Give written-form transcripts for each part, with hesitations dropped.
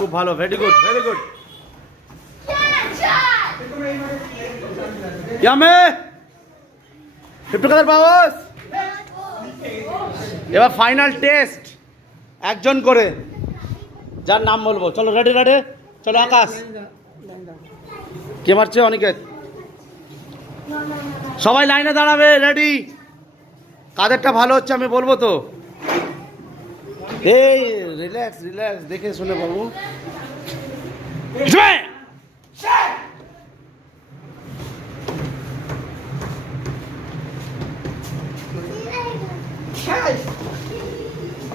খুব ভালো, very good, very good. ইয়ামে এবার ফাইনাল টেস্ট, একজন করে, যার নাম বলবো। চলো রেডি রেডি, চলো আকাশ। কে মারছে? অনিকেত। সবাই লাইনে দাঁড়াবে, রেডি। কাদেরটা ভালো হচ্ছে আমি বলবো তো। এই রিল্যাক্স রিল্যাক্স, দেখে শুনে বাবু।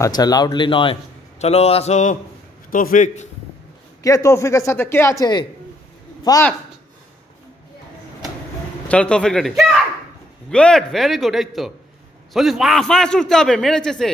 আচ্ছা লাউডলি নয়। চলো আসো তৌফিক। কে তৌফিকের সাথে কে আছে ফার্স্ট? চলো তৌফিক রেডি, গুড, ভেরি গুড। এই তো সঞ্জিত ফার্স্ট উঠতে হবে, মেরেছে সে।